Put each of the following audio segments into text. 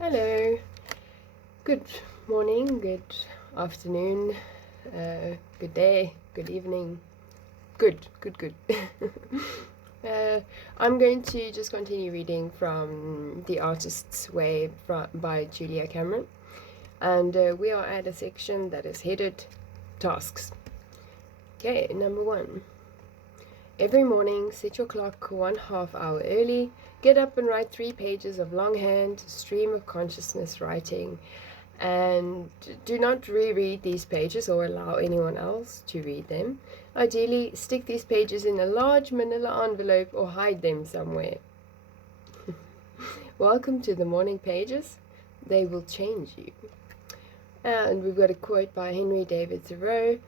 Hello, good morning, good afternoon, good day, good evening, good. I'm going to just continue reading from The Artist's Way by Julia Cameron, and we are at a section that is headed Tasks. Okay, number 1. Every morning, set your clock 1/2 hour early. Get up and write 3 pages of longhand, stream of consciousness writing, and do not reread these pages or allow anyone else to read them. Ideally, stick these pages in a large manila envelope or hide them somewhere. Welcome to the morning pages. They will change you. And we've got a quote by Henry David Thoreau.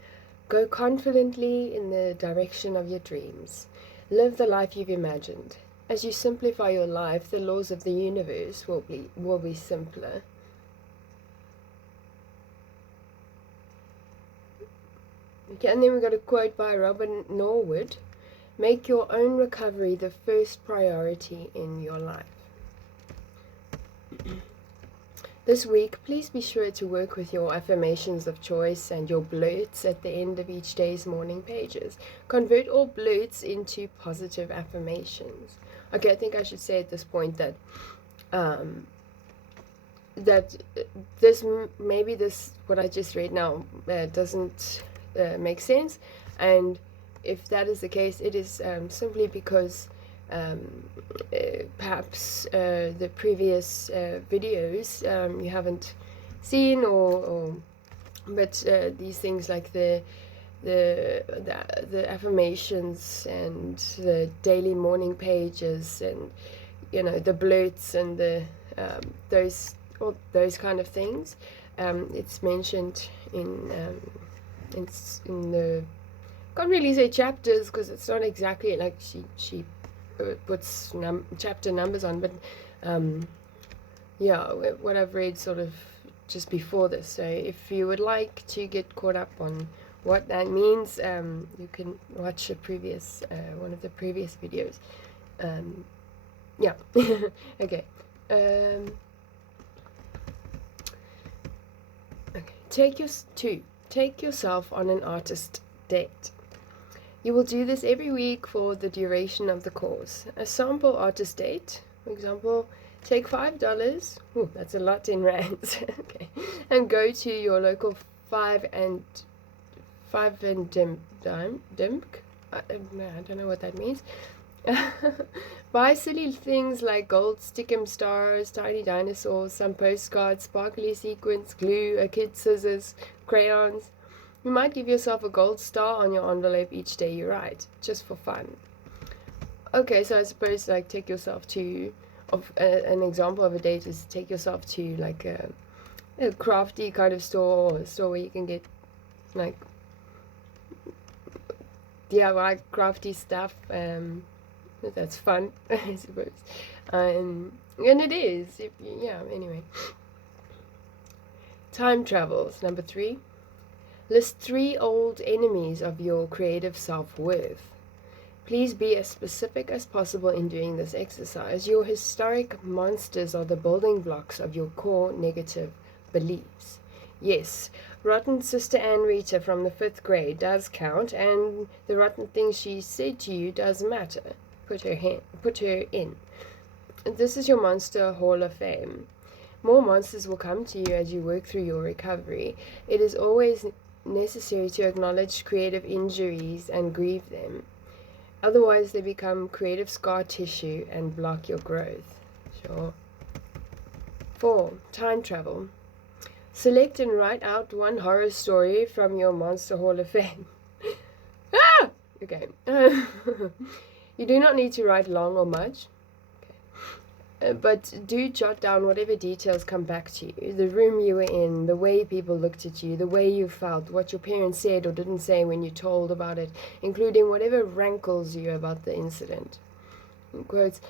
Go confidently in the direction of your dreams. Live the life you've imagined. As you simplify your life, the laws of the universe will be simpler. Okay, and then we've got a quote by Robin Norwood. Make your own recovery the first priority in your life. This week, please be sure to work with your affirmations of choice and your blurts at the end of each day's morning pages. Convert all blurts into positive affirmations. Okay, I think I should say at this point that this what I just read now doesn't make sense, and if that is the case, it is simply because perhaps the previous videos you haven't seen, but these things like the affirmations and the daily morning pages and the blurts and the those kind of things, it's mentioned in the, can't really say chapters because it's not exactly like she puts chapter numbers on, but yeah, what I've read sort of just before this. So if you would like to get caught up on what that means, you can watch a previous one of the previous videos. Yeah. Okay. Okay. Take yourself on an artist date. You will do this every week for the duration of the course. A sample artist date, for example, take $5. Ooh, that's a lot in rands. Okay, and go to your local five and dimk. I don't know what that means. Buy silly things like gold stickum stars, tiny dinosaurs, some postcards, sparkly sequins, glue, a kid's scissors, crayons. You might give yourself a gold star on your envelope each day you write, just for fun. Okay, so I suppose like take yourself to, an example of a date is take yourself to like a crafty kind of store, or a store where you can get like DIY crafty stuff. That's fun, I suppose. And it is, yeah, anyway. Time travels, number 3. List 3 old enemies of your creative self-worth. Please be as specific as possible in doing this exercise. Your historic monsters are the building blocks of your core negative beliefs. Yes, rotten Sister Ann Rita from the 5th grade does count, and the rotten things she said to you does matter. Put her in. This is your Monster Hall of Fame. More monsters will come to you as you work through your recovery. It is always necessary to acknowledge creative injuries and grieve them. Otherwise, they become creative scar tissue and block your growth. Sure. 4. Time travel. Select and write out one horror story from your Monster Hall of Fame. Ah! Okay. You do not need to write long or much. But do jot down whatever details come back to you. The room you were in, the way people looked at you, the way you felt, what your parents said or didn't say when you told about it, including whatever rankles you about the incident. In quotes,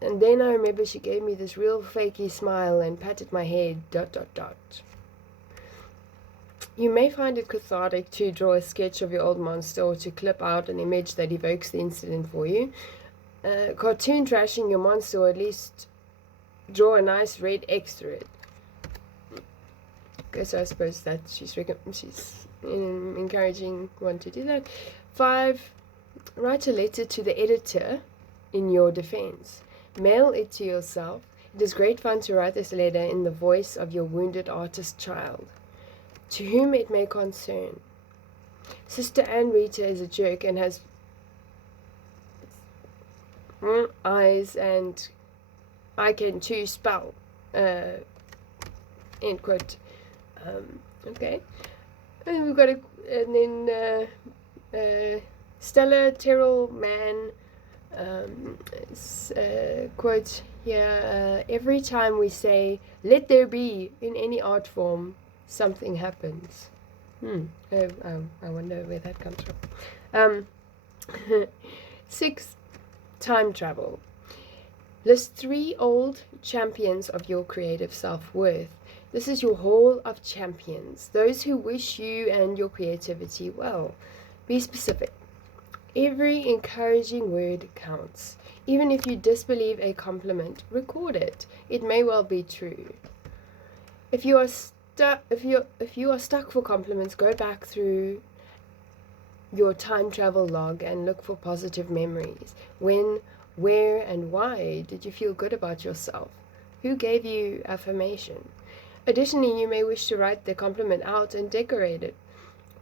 and then I remember she gave me this real fakey smile and patted my head, ... You may find it cathartic to draw a sketch of your old monster or to clip out an image that evokes the incident for you. Cartoon trashing your monster, or at least draw a nice red X through it. Okay, so I suppose that she's encouraging one to do that. 5, write a letter to the editor in your defense. Mail it to yourself. It is great fun to write this letter in the voice of your wounded artist child, to whom it may concern. Sister Ann Rita is a jerk and has eyes, and I can too spell. End quote. Okay. And we've got Stella Terrell Mann quote here, every time we say let there be in any art form, something happens. I wonder where that comes from. 6, time travel. List 3 old champions of your creative self-worth. This is your hall of champions, those who wish you and your creativity well. Be specific. Every encouraging word counts. Even if you disbelieve a compliment, record it. It may well be true. If you are stuck for compliments, go back through your time travel log and look for positive memories. When, where, and why did you feel good about yourself? Who gave you affirmation? Additionally, you may wish to write the compliment out and decorate it.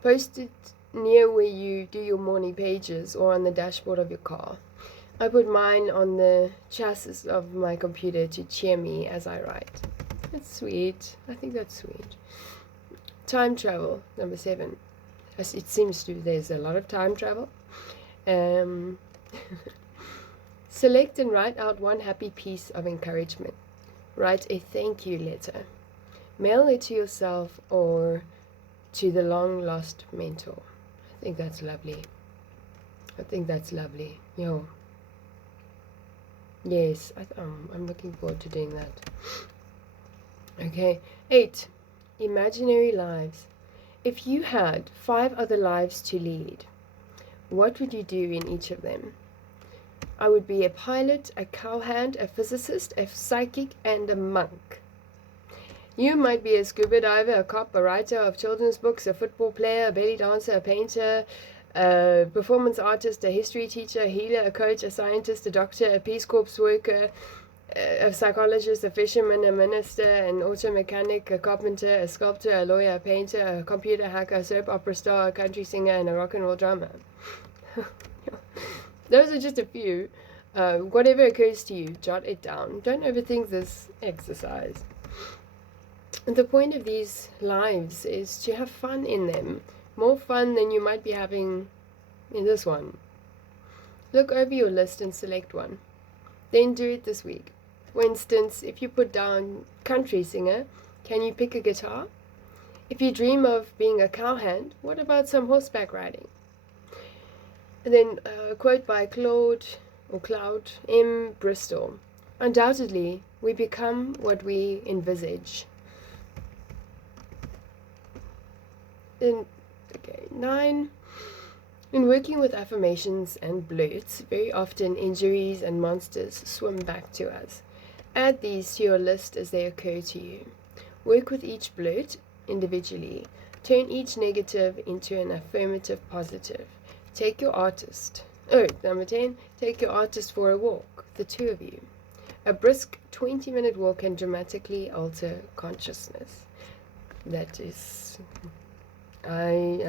Post it near where you do your morning pages or on the dashboard of your car. I put mine on the chassis of my computer to cheer me as I write. That's sweet. I think that's sweet. Time travel, number 7. As it seems to, there's a lot of time travel. Select and write out one happy piece of encouragement. Write a thank you letter. Mail it to yourself or to the long-lost mentor. I think that's lovely. Yo. Yes, I'm looking forward to doing that. Okay. 8, imaginary lives. If you had 5 other lives to lead, what would you do in each of them? I would be a pilot, a cowhand, a physicist, a psychic, and a monk. You might be a scuba diver, a cop, a writer of children's books, a football player, a belly dancer, a painter, a performance artist, a history teacher, a healer, a coach, a scientist, a doctor, a Peace Corps worker, a psychologist, a fisherman, a minister, an auto mechanic, a carpenter, a sculptor, a lawyer, a painter, a computer hacker, a soap opera star, a country singer, and a rock and roll drummer. Those are just a few. Whatever occurs to you, jot it down. Don't overthink this exercise. The point of these lives is to have fun in them. More fun than you might be having in this one. Look over your list and select one. Then do it this week. For instance, if you put down country singer, can you pick a guitar? If you dream of being a cowhand, what about some horseback riding? And then a quote by Claude M. Bristol. Undoubtedly, we become what we envisage. Then, 9. In working with affirmations and blurts, very often injuries and monsters swim back to us. Add these to your list as they occur to you. Work with each blurt individually. Turn each negative into an affirmative positive. Take your artist. Number 10, take your artist for a walk, the 2 of you. A brisk 20-minute walk can dramatically alter consciousness. That is... I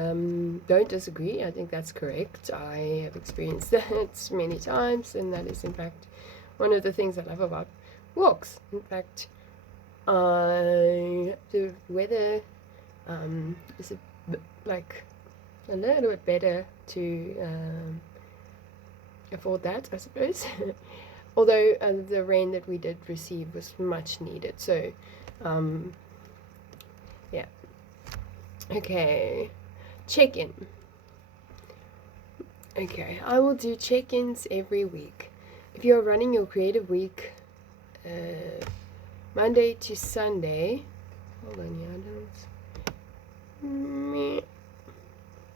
don't disagree. I think that's correct. I have experienced that many times, and that is, in fact, one of the things I love about walks. In fact, the weather is a little bit better to afford that, I suppose. Although the rain that we did receive was much needed. So, yeah. Okay, check-in. Okay, I will do check-ins every week. If you're running your creative week Monday to Sunday, hold on, yeah,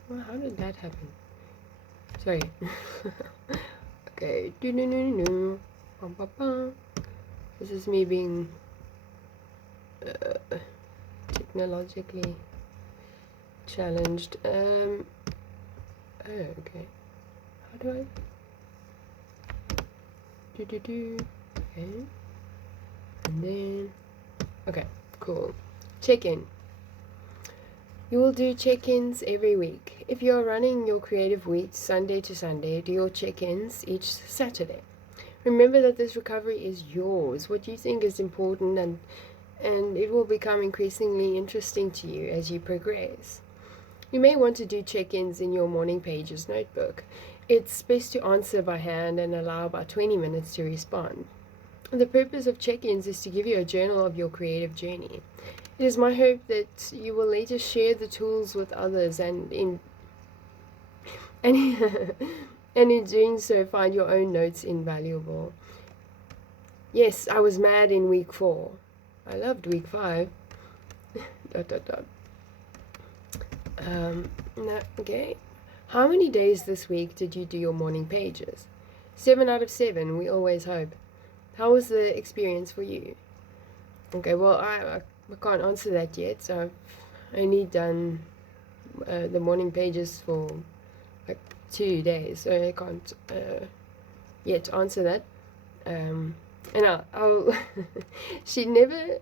well, how did that happen? Sorry. Okay, This is me being technologically challenged. Oh, okay. How do I? Okay. And then, okay, cool. Check-in. You will do check-ins every week. If you are running your creative week Sunday to Sunday, do your check-ins each Saturday. Remember that this recovery is yours. What you think is important, and it will become increasingly interesting to you as you progress. You may want to do check-ins in your morning pages notebook. It's best to answer by hand and allow about 20 minutes to respond. The purpose of check-ins is to give you a journal of your creative journey. It is my hope that you will later share the tools with others and in doing so find your own notes invaluable. Yes, I was mad in week 4. I loved week 5. ... Okay. How many days this week did you do your morning pages? 7 out of 7, we always hope. How was the experience for you? Okay, well, I can't answer that yet, so I've only done the morning pages for like 2 days, so I can't yet answer that. And I'll she never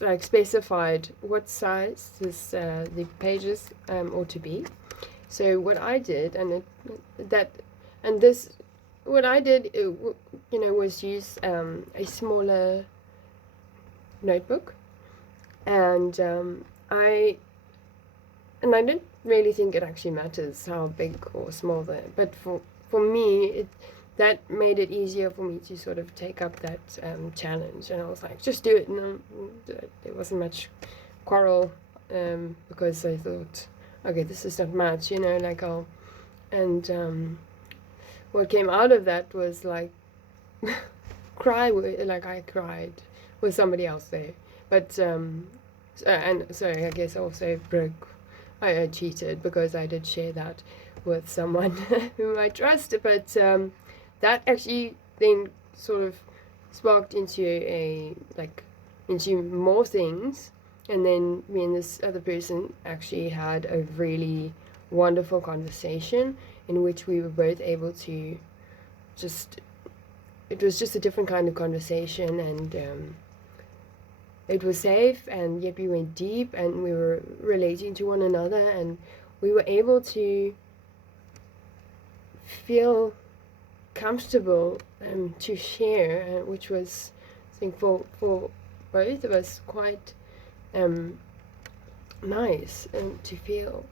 like specified what size the pages ought to be. So what I did, what I did, was use a smaller notebook, and I don't really think it actually matters how big or small but for me that made it easier for me to sort of take up that challenge, and I was like, just do it, and there wasn't much quarrel because I thought, okay, this is not much, like what came out of that was like I cried with somebody else there, but so I guess also I cheated because I did share that with someone whom I trust, but that actually then sort of sparked into more things, and then me and this other person actually had a really wonderful conversation in which we were both able to it was just a different kind of conversation, and it was safe, and yet we went deep, and we were relating to one another, and we were able to feel comfortable to share, which was, I think, for both of us quite nice to feel.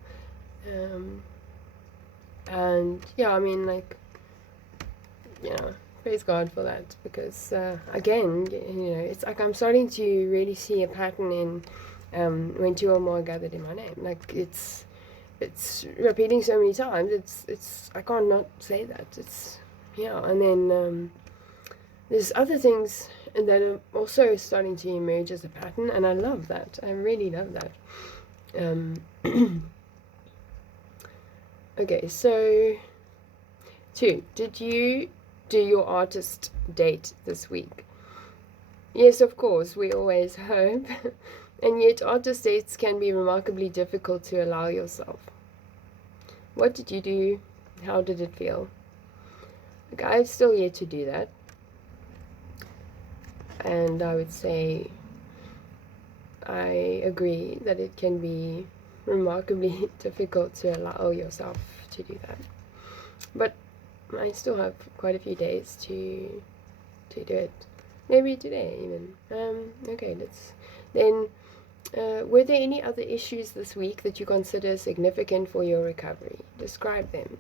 And yeah, I mean, praise God for that, because again, it's like I'm starting to really see a pattern in when two or more are gathered in my name. Like it's repeating so many times. It's I can't not say that. And then there's other things that are also starting to emerge as a pattern, and I love that. I really love that. Okay, so 2. Did you do your artist date this week? Yes, of course, we always hope. And yet artist dates can be remarkably difficult to allow yourself. What did you do? How did it feel? Like, I've still yet to do that. And I would say I agree that it can be remarkably difficult to allow yourself to do that. But I still have quite a few days to do it. Maybe today even. Okay, were there any other issues this week that you consider significant for your recovery? Describe them.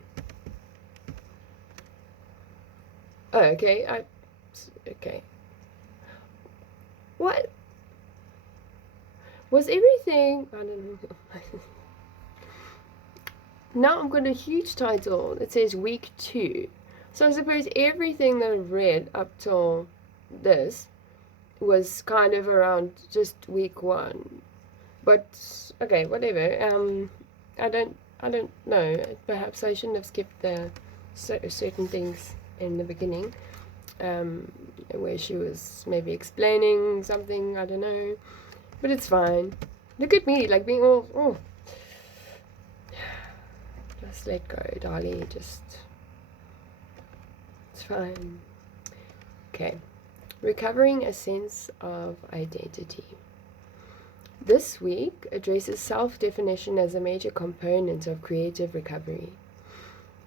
Oh, okay. Okay. What? Was everything... I don't know. Now I've got a huge title that says week 2. So I suppose everything that I've read up till this was kind of around just week 1. But okay, whatever. I don't know. Perhaps I shouldn't have skipped the certain things in the beginning. where she was maybe explaining something, I don't know. But it's fine. Look at me, like being all, oh. Just let go, darling, just, it's fine. Okay, recovering a sense of identity. This week addresses self-definition as a major component of creative recovery.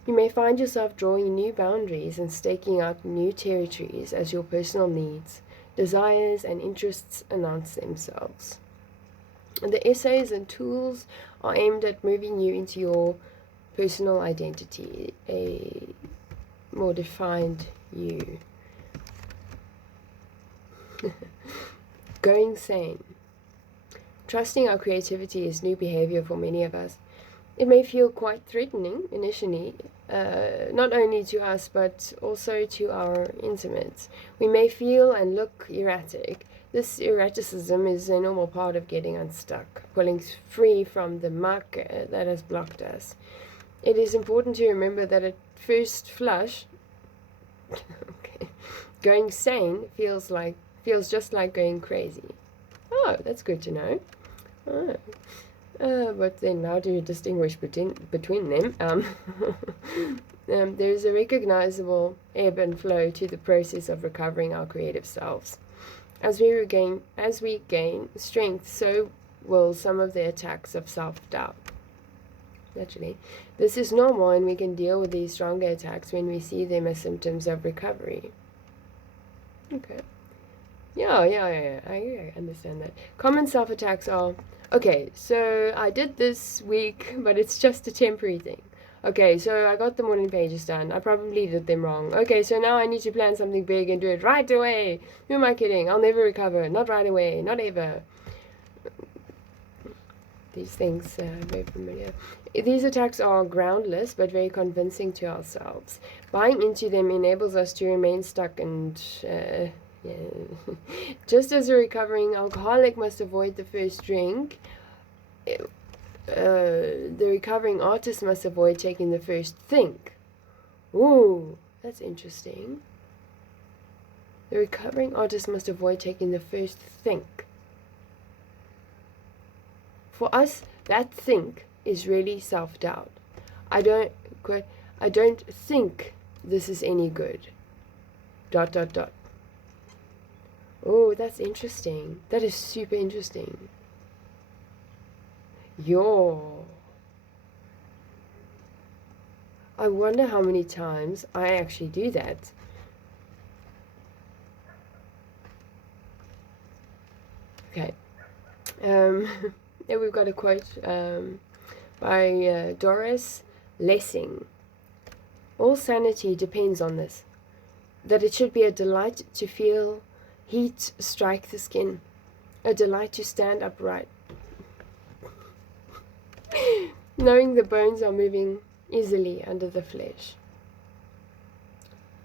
You may find yourself drawing new boundaries and staking out new territories as your personal needs, desires, and interests announce themselves. And the essays and tools are aimed at moving you into your personal identity, a more defined you. Going sane. Trusting our creativity is new behavior for many of us. It may feel quite threatening initially, not only to us but also to our intimates. We may feel and look erratic. This erraticism is a normal part of getting unstuck, pulling free from the muck that has blocked us. It is important to remember that at first flush, going sane feels just like going crazy. Oh, that's good to know. Oh. But then how do you distinguish between them? There's a recognizable ebb and flow to the process of recovering our creative selves. As we gain strength, so will some of the attacks of self-doubt. Naturally, this is normal, and we can deal with these stronger attacks when we see them as symptoms of recovery. Okay. Yeah, I understand that. Common self-attacks are, okay, so I did this week, but it's just a temporary thing. Okay, so I got the morning pages done. I probably did them wrong. Okay, so now I need to plan something big and do it right away. Who am I kidding? I'll never recover. Not right away. Not ever. These things are very familiar. These attacks are groundless but very convincing to ourselves. Buying into them enables us to remain stuck and... Just as a recovering alcoholic must avoid the first drink, the recovering artist must avoid taking the first think. Ooh, that's interesting. The recovering artist must avoid taking the first think. For us, that think is really self-doubt. I don't think this is any good. ... Oh, that's interesting. That is super interesting. I wonder how many times I actually do that. Okay. Here we've got a quote by Doris Lessing. All sanity depends on this, that it should be a delight to feel heat strike the skin, a delight to stand upright, knowing the bones are moving easily under the flesh.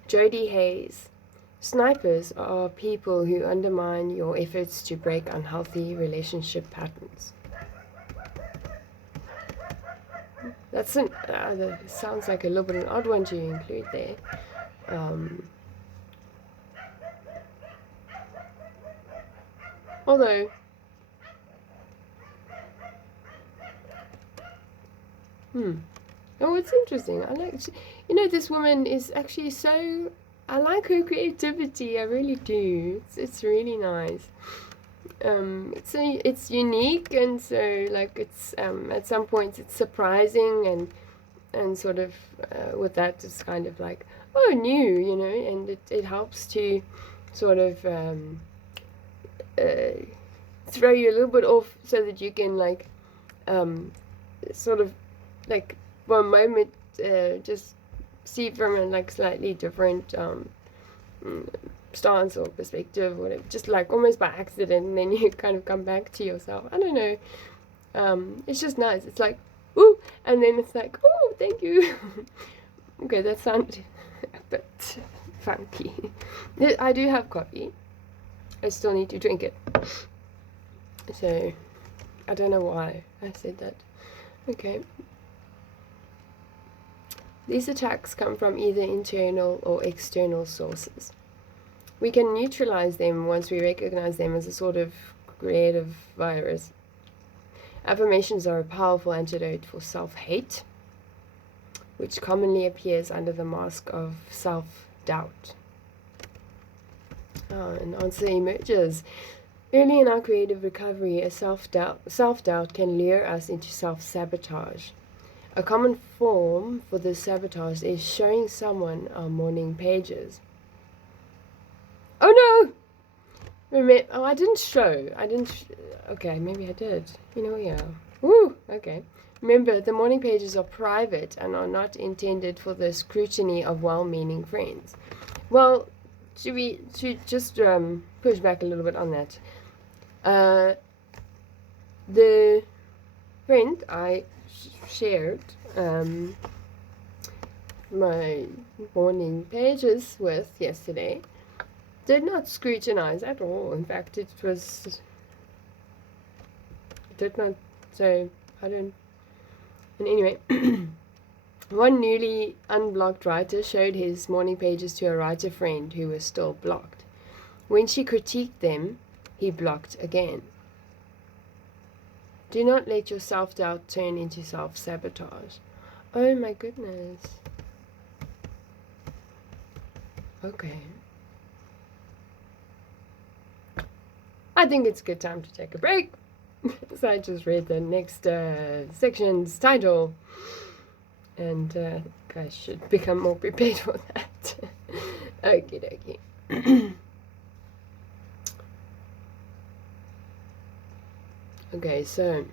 Jody Hayes. Snipers are people who undermine your efforts to break unhealthy relationship patterns. That sounds like a little bit an odd one to include there. Although, oh, it's interesting. I like, this woman is actually so, I like her creativity. I really do. It's really nice. It's unique, and so like it's at some points it's surprising and sort of with that it's kind of like, oh, new, and it helps to sort of throw you a little bit off so that you can like sort of like for a moment just see from a like slightly different stance or perspective or whatever, just like almost by accident, and then you kind of come back to yourself. I don't know, it's just nice. It's like, ooh, and then it's like, oh, thank you. Okay, that sounded a bit funky. I do have coffee. I still need to drink it. So, I don't know why I said that. Okay. These attacks come from either internal or external sources. we can neutralize them once we recognize them as a sort of creative virus. Affirmations are a powerful antidote for self-hate, which commonly appears under the mask of self-doubt. An answer emerges. Early in our creative recovery, a self-doubt can lure us into self-sabotage. A common form for this sabotage is showing someone our morning pages. Oh no! I didn't show. Okay, maybe I did. Yeah. Woo! Okay. Remember, the morning pages are private and are not intended for the scrutiny of well-meaning friends. Well, should just push back a little bit on that. The friend I shared my morning pages with yesterday did not scrutinize at all. In fact, it did not. So I don't. And anyway, one newly unblocked writer showed his morning pages to a writer friend who was still blocked. When she critiqued them, he blocked again. Do not let your self-doubt turn into self-sabotage. Oh my goodness. Okay. I think it's a good time to take a break. So I just read the next section's title. And I should become more prepared for that. Okie dokie. Okay, so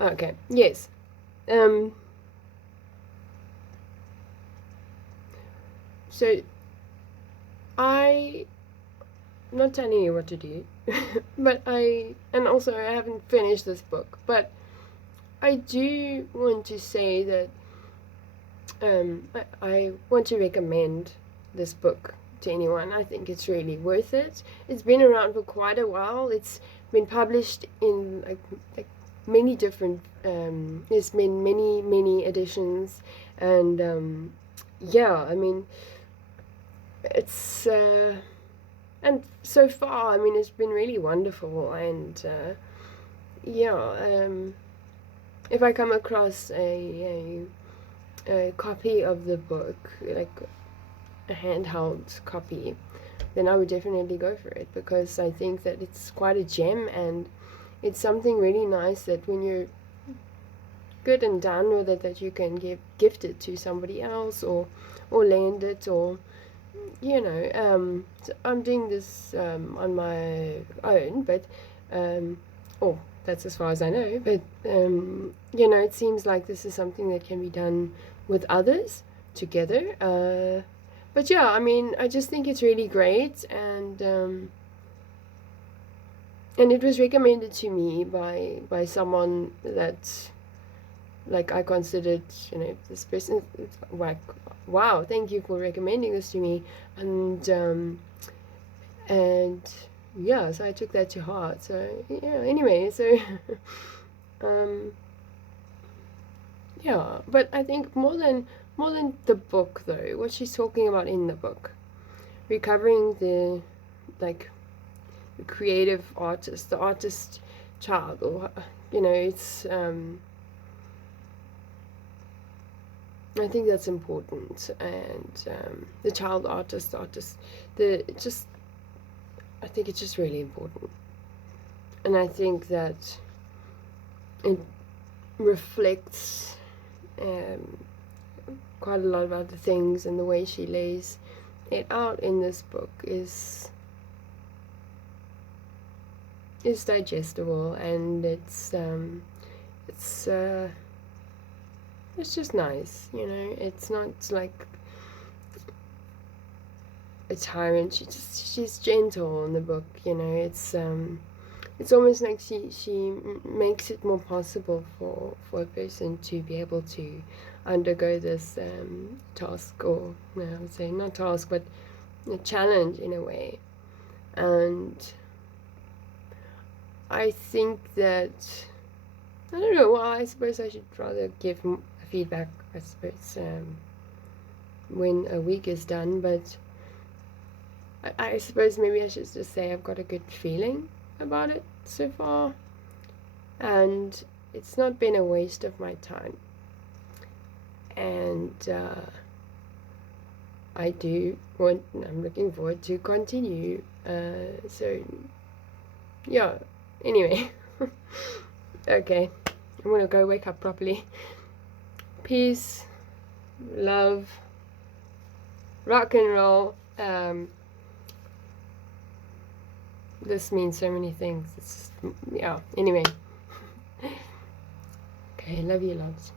okay, yes. So I'm not telling you what to do, but and also I haven't finished this book, but I do want to say that I want to recommend this book to anyone. I think it's really worth it. It's been around for quite a while. It's been published in like many different there's been many editions, and yeah, I mean, it's and so far, I mean, it's been really wonderful. And yeah, if I come across a copy of the book, like a handheld copy, then I would definitely go for it, because I think that it's quite a gem, and it's something really nice that when you're good and done with it, that you can gift it to somebody else, or lend it, or so I'm doing this on my own, but that's as far as I know, but it seems like this is something that can be done with others together. But yeah, I mean, I just think it's really great, and it was recommended to me by someone that, like, I considered, this person, like, wow, thank you for recommending this to me, and yeah, so I took that to heart. So yeah, anyway, so yeah, but I think more than the book, though, what she's talking about in the book, recovering the creative artist, the artist child, or it's I think that's important. And the child artist, I think it's just really important. And I think that it reflects quite a lot about the things, and the way she lays it out in this book is digestible, and it's just nice, it's not like a tyrant. She's gentle in the book, it's almost like she makes it more possible for a person to be able to undergo this task, or I would say not task, but a challenge in a way. And I think that I don't know. Well, I suppose I should rather give feedback, I suppose, when a week is done. But I suppose maybe I should just say I've got a good feeling about it so far. And it's not been a waste of my time. And I'm looking forward to continue. So, yeah. Anyway. Okay. I'm gonna go wake up properly. Peace, love, rock and roll. This means so many things. It's just, yeah. Anyway. Okay, love you lots.